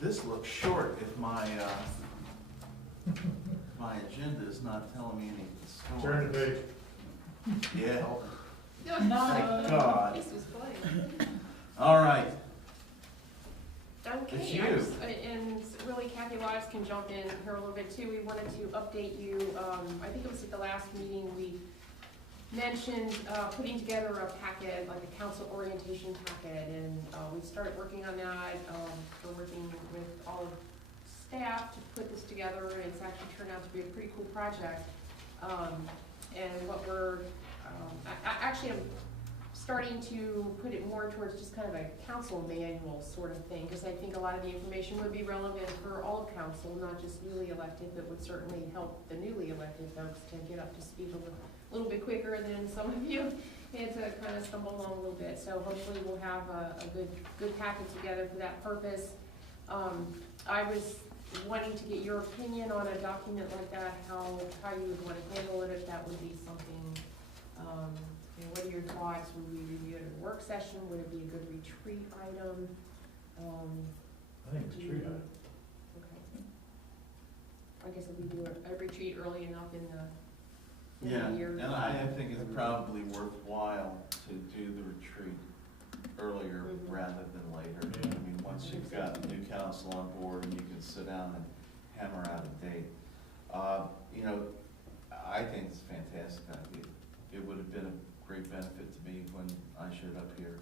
this looks short if my my agenda is not telling me any stories. Turn the page. Yeah. No. Thank God. This was playing. All right. Okay, It's you. and really Kathy Wives can jump in here a little bit too. We wanted to update you, I think it was at the last meeting, we mentioned putting together a packet, like a council orientation packet, and we started working on that. We're working with all of staff to put this together, and it's actually turned out to be a pretty cool project. And what we're, actually I'm starting to put it more towards just kind of a council manual sort of thing, because I think a lot of the information would be relevant for all of council, not just newly elected, but would certainly help the newly elected folks to get up to speed a little bit quicker than some of you had to kind of stumble along a little bit. So hopefully we'll have a good packet together for that purpose. I was wanting to get your opinion on a document like that, how you would want to handle it, if that would be something, what are your thoughts? Would we review it at a work session? Would it be a good retreat item? I think it's true. Okay. I guess if we do a retreat early enough in the Yeah, year. and I think it's probably worthwhile to do the retreat earlier rather than later. Yeah. I mean, once you've got the new council on board and you can sit down and hammer out a date. You know, I think it's a fantastic idea. It would have been a great benefit to me when I showed up here.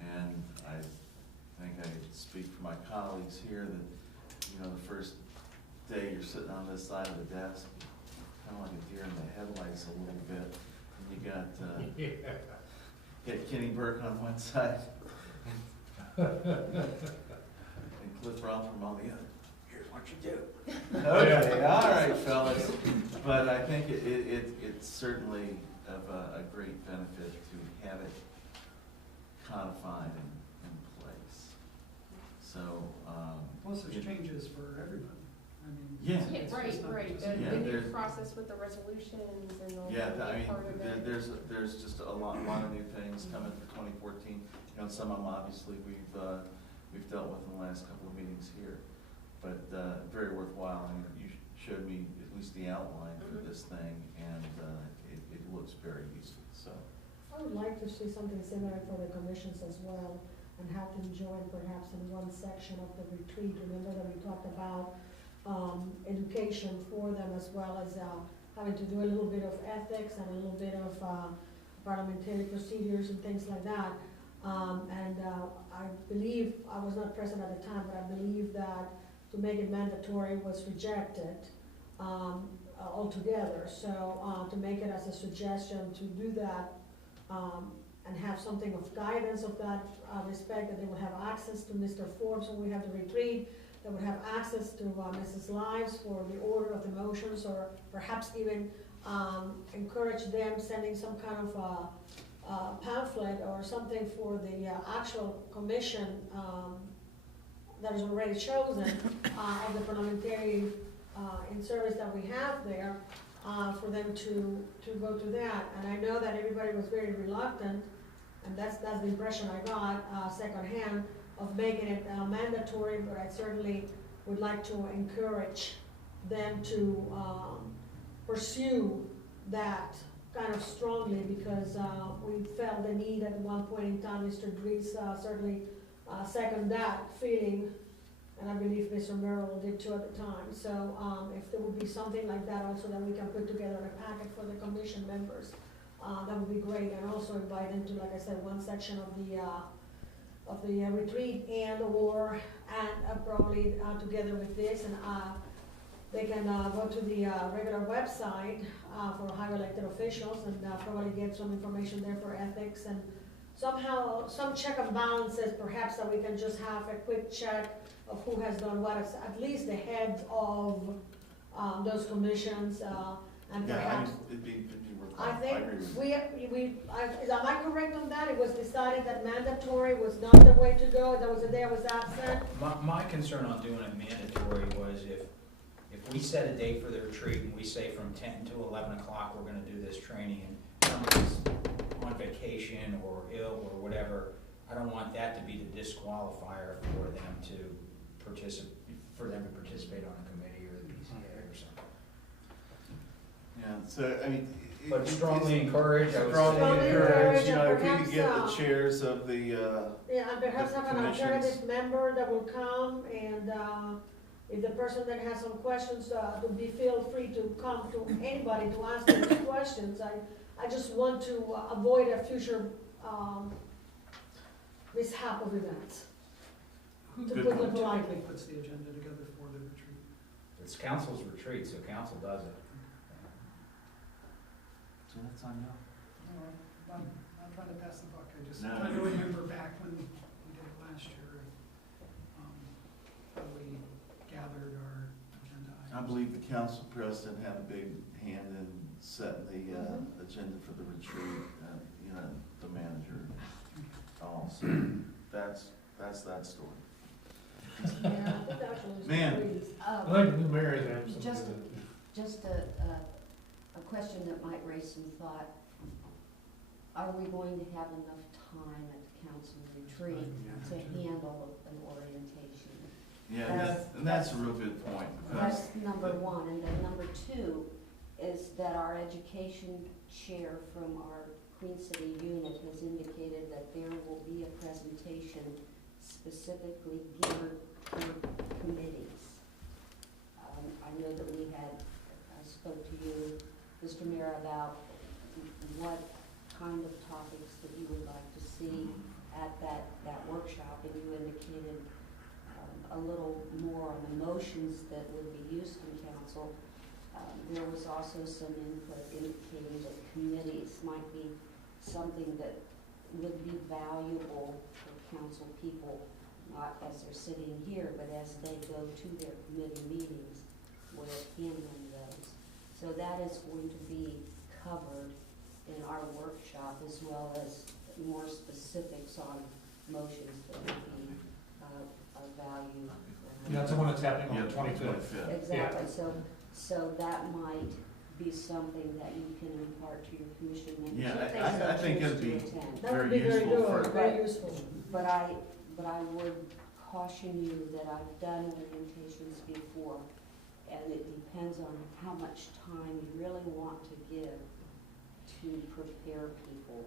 And I think I speak for my colleagues here that, you know, the first day you're sitting on this side of the desk, kind of like a deer in the headlights a little bit. And you got Kenny Burke on one side and Cliff Rothram on the other. Here's what you do. Okay, all right, fellas. But I think it's certainly of a great benefit to have it codified in place. So, Plus, there's changes for everybody. I mean, Yeah. Yeah, it's right, just not right. just- Yeah, The new there's- process with the resolutions and all yeah, that I mean, part of it. there's just a lot of new things coming for 2014. You know, some of them obviously we've dealt with in the last couple of meetings here, but very worthwhile. I mean, you showed me at least the outline for this thing, and it looks very useful. So, I would like to see something similar for the commissions as well, and have them join perhaps in one section of the retreat. Remember that we talked about education for them, as well as having to do a little bit of ethics and a little bit of parliamentary procedures and things like that. I believe, I was not present at the time, but I believe that to make it mandatory was rejected altogether. So to make it as a suggestion to do that and have something of guidance of that respect, that they will have access to Mr. Forbes when we have the retreat, that would have access to Mrs. Lives for the order of the motions, or perhaps even encourage them sending some kind of pamphlet or something for the actual commission that is already chosen of the parliamentary in service that we have there, for them to go to that. And I know that everybody was very reluctant, and that's the impression I got secondhand, of making it mandatory, but I certainly would like to encourage them to pursue that kind of strongly, because we felt the need at one point in time. Mr. Dries certainly seconded that feeling, and I believe Mr. Merrill did too at the time. So if there would be something like that also that we can put together in a packet for the commission members, that would be great. And also invite them to, like I said, one section of the retreat, and probably together with this, and they can go to the regular website for higher elected officials, and probably get some information there for ethics, and somehow some check and balances, perhaps, that we can just have a quick check of who has done what, at least the heads of those commissions, and yeah, I perhaps. mean, it'd be I worthwhile. think agree with you. am I correct on that? It was decided that mandatory was not the way to go. That was the day I was absent. My concern on doing it mandatory was if we set a date for the retreat and we say from 10 to 11 o'clock we're gonna do this training, and somebody's on vacation or ill or whatever, I don't want that to be the disqualifier for them to for them to participate on a committee or the PCA or something. Yeah, so, I mean. But strongly encourage, I would Strongly Strongly say. encourage, you know, if we perhaps, could get the chairs of the, Yeah, and perhaps The have an commissions. alternative member that will come, and, if the person that has some questions, to be, feel free to come to anybody to ask those questions. I just want to avoid a future, mishap of events. Who To Good put point. it typically politely. puts the agenda together for the retreat? It's council's retreat, so council does it. so that's on you. No, I'm trying to pass the buck, I just No. trying to remember back when we did it last year, how we gathered our agenda items. I believe the council president had a big hand in setting the, agenda for the retreat, you know, the manager also. That's that story. Yeah, I think that actually was Man. pretty- I like the new mayor's have Just- something. Just a question that might raise some thought. Are we going to have enough time at the council retreat to handle an orientation? Yeah, and that's a real good point, because, That's number one. And then number two is that our education chair from our Queen City unit has indicated that there will be a presentation specifically geared for committees. I know that I spoke to you, Mr. Mayor, about what kind of topics that you would like to see at that workshop, and you indicated a little more on the motions that would be used in council. There was also some input indicating that committees might be something that would be valuable for council people, not as they're sitting here, but as they go to their committee meetings, where handling those. So that is going to be covered in our workshop, as well as more specifics on motions that would be of value. Yeah, that's the one that's happening on yeah, the 25th. 25th. Exactly, so that might be something that you can impart to your commission members. Yeah, if they I so think choose it'd to be- attend. That would Very be very useful good, for- very useful. But I would caution you that I've done orientations before, and it depends on how much time you really want to give to prepare people.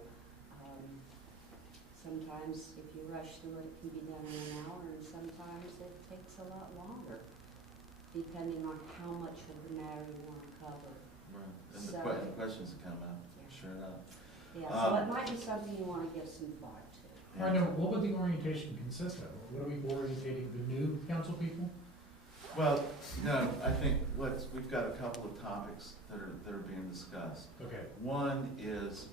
Sometimes if you rush through it, it can be done in an hour, and sometimes it takes a lot longer, depending on how much of the matter you want to cover. Right. And So- the questions that come out, Yeah. sure enough. Yeah, so it might be something you want to give some thought to. All right, now, what would the orientation consist of? What are we orientating, the new council people? Well, no, I think we've got a couple of topics that are being discussed. Okay. One is,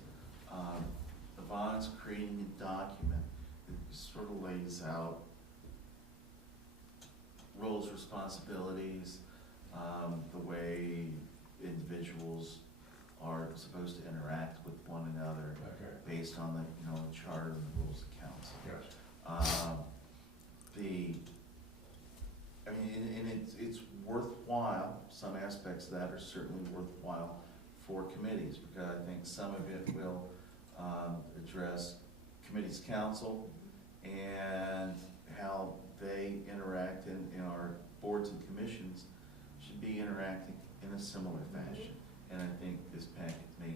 Yvonne's creating a document that sort of lays out roles, responsibilities, the way individuals are supposed to interact with one another Okay, based on the charter and the rules of council. gotcha. And it's worthwhile, some aspects of that are certainly worthwhile for committees, because I think some of it will address committees, council, and how they interact in our boards and commissions should be interacting in a similar fashion. And I think this packet may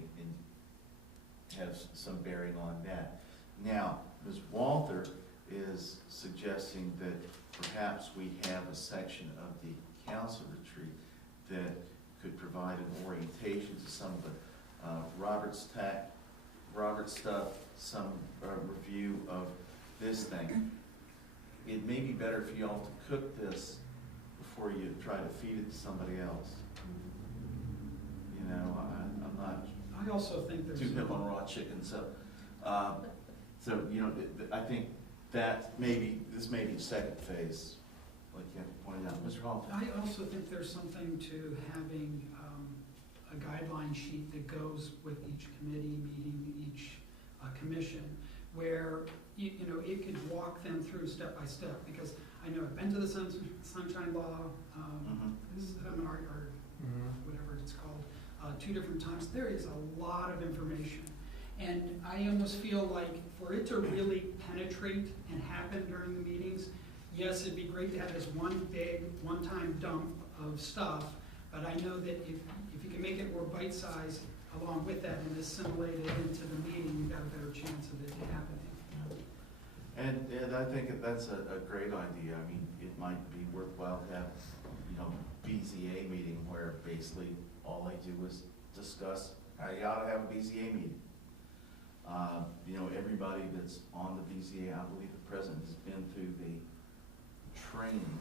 have some bearing on that. Now, Ms. Walther is suggesting that perhaps we have a section of the council retreat that could provide an orientation to some of the Robert's stuff, some review of this thing. It may be better for y'all to cook this before you try to feed it to somebody else. I'm not I also think there's. too hip on raw chicken, so, I think that this may be the second phase, like you pointed out, Mr. Hall. I also think there's something to having a guideline sheet that goes with each committee meeting, each commission, where, it could walk them through step by step, because I know I've been to the Sunshine Law, seminar, or whatever it's called, 2 different times. There is a lot of information. And I almost feel like for it to really penetrate and happen during the meetings, yes, it'd be great to have this one big, one-time dump of stuff, but I know that if you can make it more bite-sized along with that and assimilate it into the meeting, you've got a better chance of it happening. And I think that's a great idea. I mean, it might be worthwhile to have, BZA meeting where basically all they do is discuss how you ought to have a BZA meeting. Everybody that's on the BZA, I believe the president has been through the training,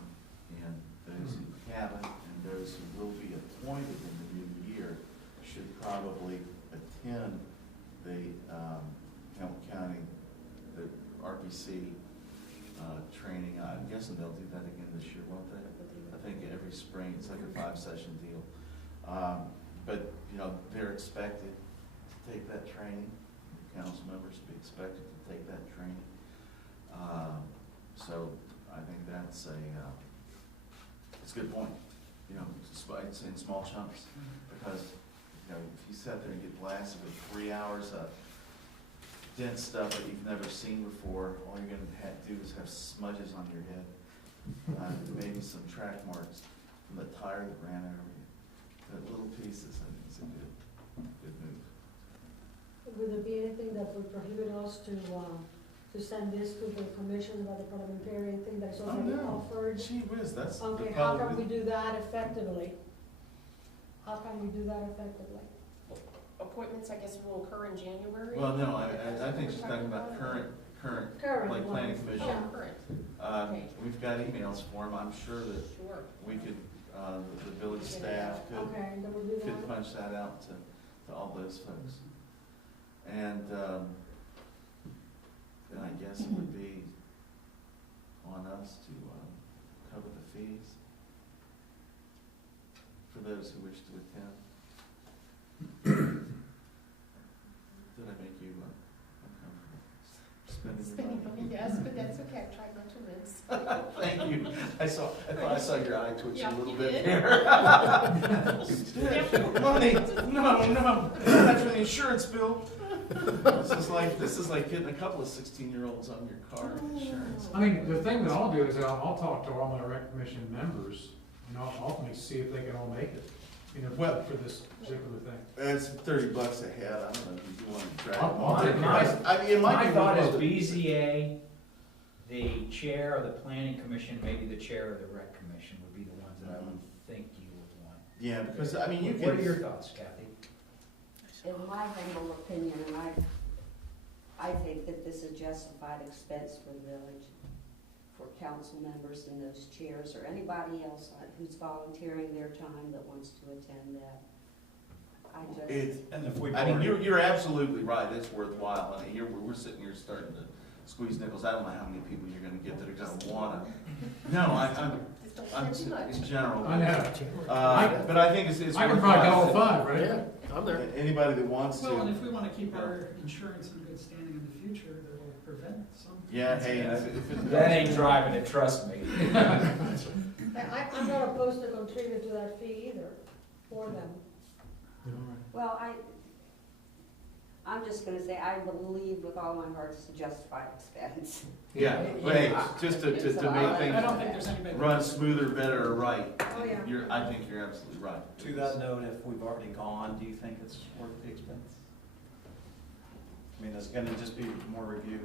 and those who haven't and those who will be appointed in the new year should probably attend the Hamilton County, the RPC training. I'm guessing they'll do that again this year, won't they? I think every spring, it's like a 5-session deal. But they're expected to take that training. Council members be expected to take that training. So I think that's it's a good point. It's in small chunks, because if you sit there and get blasted with 3 hours of dense stuff that you've never seen before, all you're going to do is have smudges on your head, maybe some track marks from the tire that ran over you. The little pieces, I think it's a good move. Would there be anything that would prohibit us to send this to the commission about the parliamentarian thing that's already offered? Gee whiz, that's Okay, the how problem. can we do that effectively? How can we do that effectively? Appointments, I guess, will occur in January? Well, no, I think she's talking about current, Current like planning ones. commission. Oh, current, Okay. We've got emails for them. I'm sure that sure. we could, the village staff could Okay, then we'll do that. punch that out to all those folks. And then I guess it would be on us to cover the fees for those who wish to attend. Did I make you uncomfortable? Spending your money? Yes, but that's okay, I tried not to rinse. Thank you. I thought I saw your eye twitch a Yeah, little you bit did. there. Money, no, that's for the insurance bill. This is like getting a couple of 16-year-olds on your car insurance. I mean, the thing that I'll do is I'll talk to all my rec commission members, and I'll ultimately see if they can all make it, Well- for this particular thing. It's $30 a head. I don't know if you want to drag them I'll on. take It might My be thought is worthwhile to- BZA, the chair of the planning commission, maybe the chair of the rec commission would be the ones that I would think you would want. Yeah, because you What are can. your thoughts, Kathy? In my humble opinion, and I think that this is justified expense for the village, for council members and those chairs, or anybody else who's volunteering their time that wants to attend that. And if we. You're absolutely right. It's worthwhile. I mean, we're sitting here starting to squeeze nickels. I don't know how many people you're going to get that are going to want to. No, I'm Just don't spend too much. in general. I know. But I think it's I can probably get all worthwhile. 5, right? Yeah, I'm there. Anybody that wants Well, and to. if we want to keep our insurance in good standing in the future, that will prevent some. Yeah, hey, if it That ain't driving it, trust me. I'm not opposed to contribute to that fee either, for them. Well, I'm just gonna say, I believe with all my heart it's a justified expense. Yeah, but hey, just to So make I things don't think there's anybody. run smoother, better, or right. Oh, yeah. I think you're absolutely right. To that note, if we've already gone, do you think it's worth the expense? I mean, it's gonna just be more review.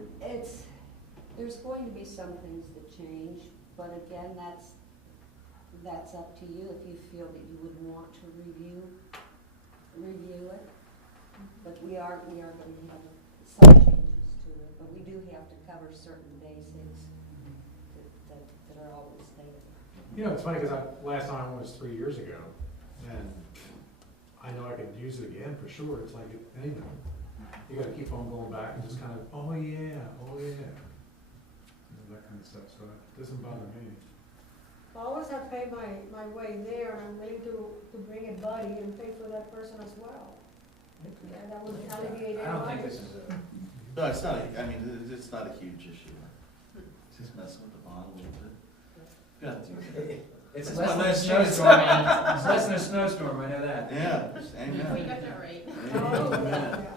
There's going to be some things that change, but again, that's up to you if you feel that you would want to review it. But we are going to have some changes to it, but we do have to cover certain basics that are always there. It's funny, because last time was 3 years ago, and I know I could use it again for sure. It's like anything. You gotta keep on going back and just kind of, oh yeah, that kind of stuff, so it doesn't bother me. I always have paid my way there, and I'm willing to bring a buddy and pay for that person as well. Yeah, that would alleviate I don't think everybody. this is a, No, it's not, it's not a huge issue. It's just messing with the bond a little bit. Got to. it's That's less my than a last snowstorm, man. It's less than a snowstorm, I know that. Yeah, We amen. got that right. Oh, Amen.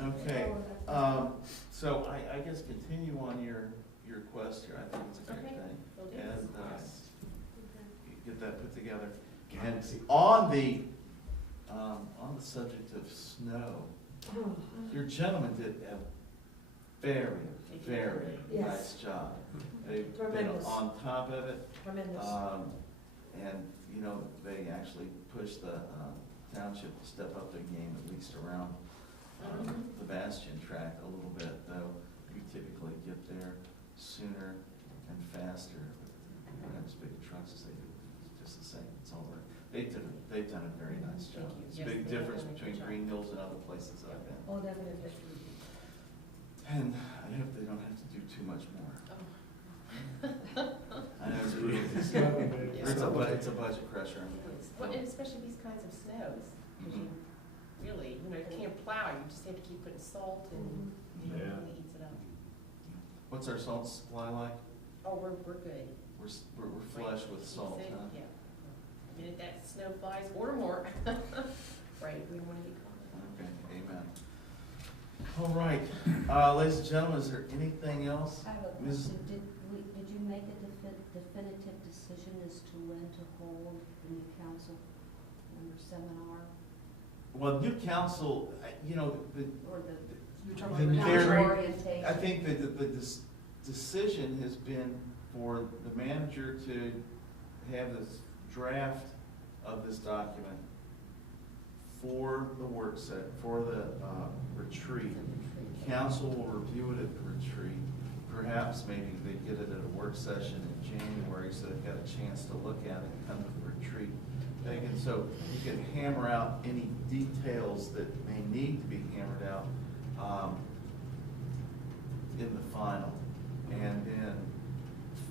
yeah. Okay, Oh, that's- so I guess continue on your quest here. I think it's a great Okay. thing. that put together. And on the subject of snow, your gentleman did a very, very Yes. nice job. They've been Tremendous. on top of it. Tremendous. And, you know, they actually pushed the township to step up their game, at least around the Bastion track a little bit, though we typically get there sooner and faster. We don't have as big trucks as they do, it's just the same, it's all right. They've done a very nice job. Thank you. It's a Yes, big they have difference done a between good job. Greenhills and other places I've been. Oh, definitely. And I hope they don't have to do too much more. I know it's it's a budget crusher. Well, and especially these kinds of snows, because you really, you can't plow, you just have to keep putting salt and it Yeah. really eats it up. What's our salt supply like? Oh, we're good. We're flush with salt, Keeps it- huh? Yeah. The minute that snow flies or more, right, we want to be covered. Okay, amen. All right, ladies and gentlemen, is there anything else? I have a Ms. question. Did you make a definitive decision as to when to hold the new council member seminar? Well, new council, Or the You're talking about They're- council orientation? I think that the decision has been for the manager to have this draft of this document for the work set, for the retreat. Council will review it at the retreat. Perhaps maybe they get it at a work session in January, so they've got a chance to look at it and come to the retreat. And so you can hammer out any details that may need to be hammered out in the final. And then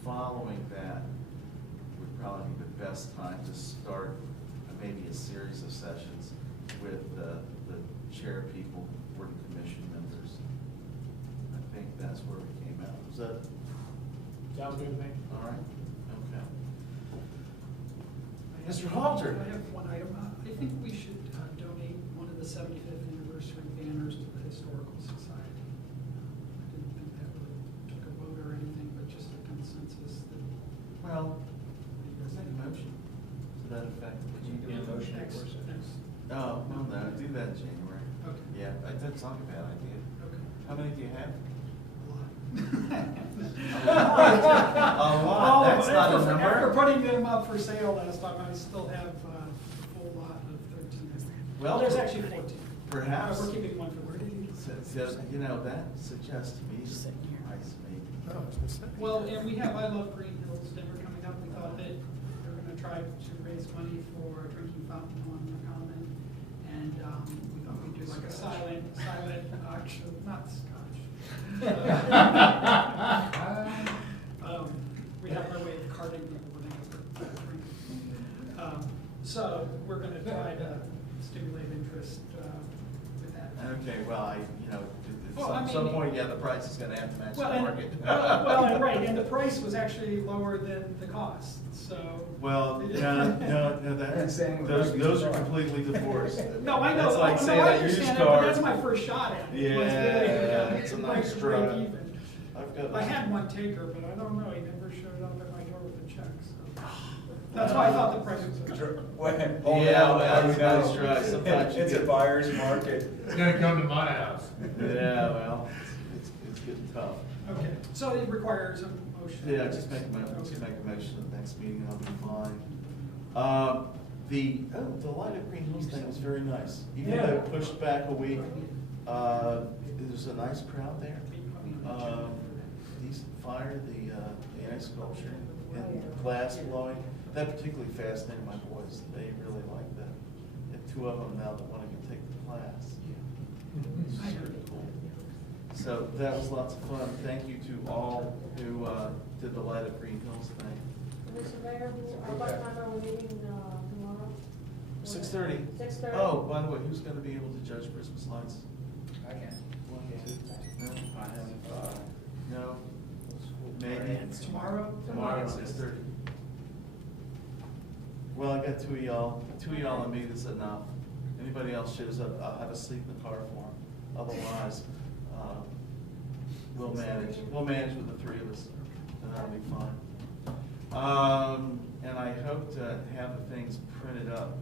following that would probably be the best time to start maybe a series of sessions with the chair people, board and commission members. I think that's where we came out. Was that Sounds good to me. all right? Okay. Mr. Halter. I have one item. I think we should donate one of the 75th anniversary banners to the Historical Society. I didn't think that really took a vote or anything, but just a consensus that. Well, is that a motion to that effect? Could you do a motion? Next. Oh, well, no, do that in January. Okay, Yeah, that's not a bad idea. okay. How many do you have? A A lot, that's not a After number. putting them up for sale last time, I still have a full lot of 13. Well, There's actually 14. Perhaps, We're keeping one for later. that suggests to me, nice maybe. Well, and we have I Love Greenhills dinner coming up. We thought that we were gonna try to raise money for a drinking fountain on the common. And we thought we'd do like a silent auction, not scotch. We have our way of carding people when they go for drinking. So we're gonna try to stimulate interest with that. Okay, well, Well, I at some mean- point, yeah, the price is gonna have to match the Well, market. and right, and the price was actually lower than the cost, so. Well, no, That's saying the those market's are wrong. completely divorced. No, I know, That's like no, saying I that used understand that, but car. that's my first shot at it. was Yeah, really, it's a nice break try. even. I've got. I had one taker, but I don't know, he never showed up at my door with a check, so. That's why I thought the price was. Yeah, well, it's nice try. Sometimes you It's a get- buyer's market. It's gonna come to my house. Yeah, well, it's getting tough. Okay, so it requires a motion. Yeah, just make a motion at the next meeting, I'll be fine. The Light of Green Hills thing was very nice. Even though it pushed back a week, there's a nice crowd there. Decent fire, the ice sculpture, and glass blowing. That particularly fascinated my boys. They really liked that. And two of them now that want to take the class. I heard it. Cool. So that was lots of fun. Thank you to all who did the Light of Green Hills thing. Mr. Mayor, what time are we meeting tomorrow? 6:30. 6:30? Oh, by the way, who's gonna be able to judge Christmas lights? I can. One, two, no? I have, No? Maybe? It's tomorrow? Tomorrow at 6:30. Well, I got two of y'all and me, that's enough. Anybody else shows up, I'll have a seat in the car for them. Otherwise, we'll manage with the three of us, and that'll be fine. And I hope to have the things printed up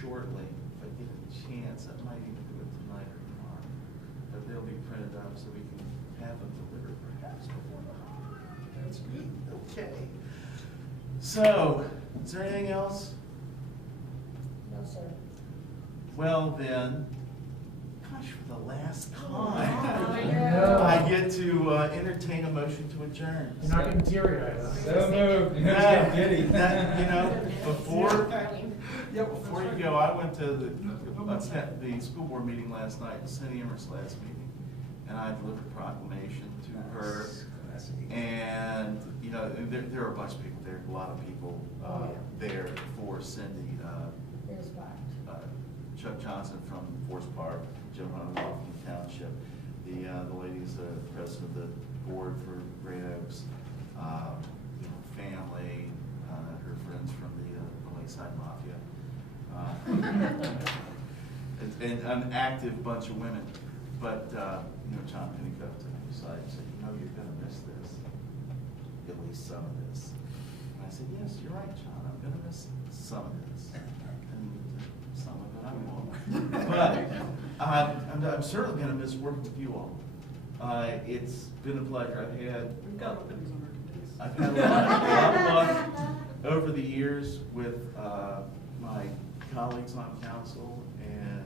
shortly. If I get a chance, I might even do it tonight or tomorrow. But they'll be printed up so we can have them delivered perhaps before the holiday. That's good. Okay. So, is there anything else? No, sir. Well then, gosh, for the last Oh, time, yeah. I get to entertain a motion to adjourn. You're not getting teary-eyed, huh? So moved. Yeah, It's getting giddy. you know, before you go, I went to the school board meeting last night, Cindy Emmer's last meeting, and I delivered a proclamation to her. And, you know, there are a bunch of people there, a lot of people there for Cindy. There's back. Chuck Johnson from Forest Park, Jim Hunter from Township. The lady's the president of the board for Great Oaks. You know, family, her friends from the Lakeside Mafia. And an active bunch of women. But, you know, John Pennycoat decided, said, you know, you're gonna miss this, at least some of this. And I said, yes, you're right, John, I'm gonna miss some of this. And some of it I won't. But I'm certainly gonna miss working with you all. It's been a pleasure. We've got openings on our committees. I've had a lot of luck over the years with my colleagues on council and,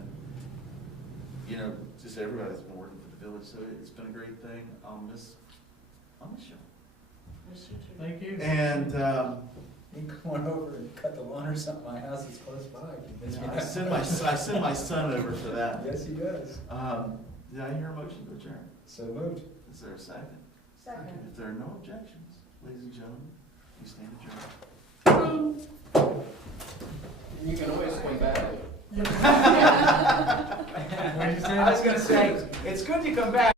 you know, just everybody that's been working for the village, so it's been a great thing. I'll miss you. Thank you. And You can come on over and cut the lawn or something, my house is close by. If you miss me. I send my son over for that. Yes, he does. Did I hear a motion to adjourn? So moved. Is there a second? Second. If there are no objections, ladies and gentlemen, we stand adjourned. You can always come back. I was gonna say, it's good to come back.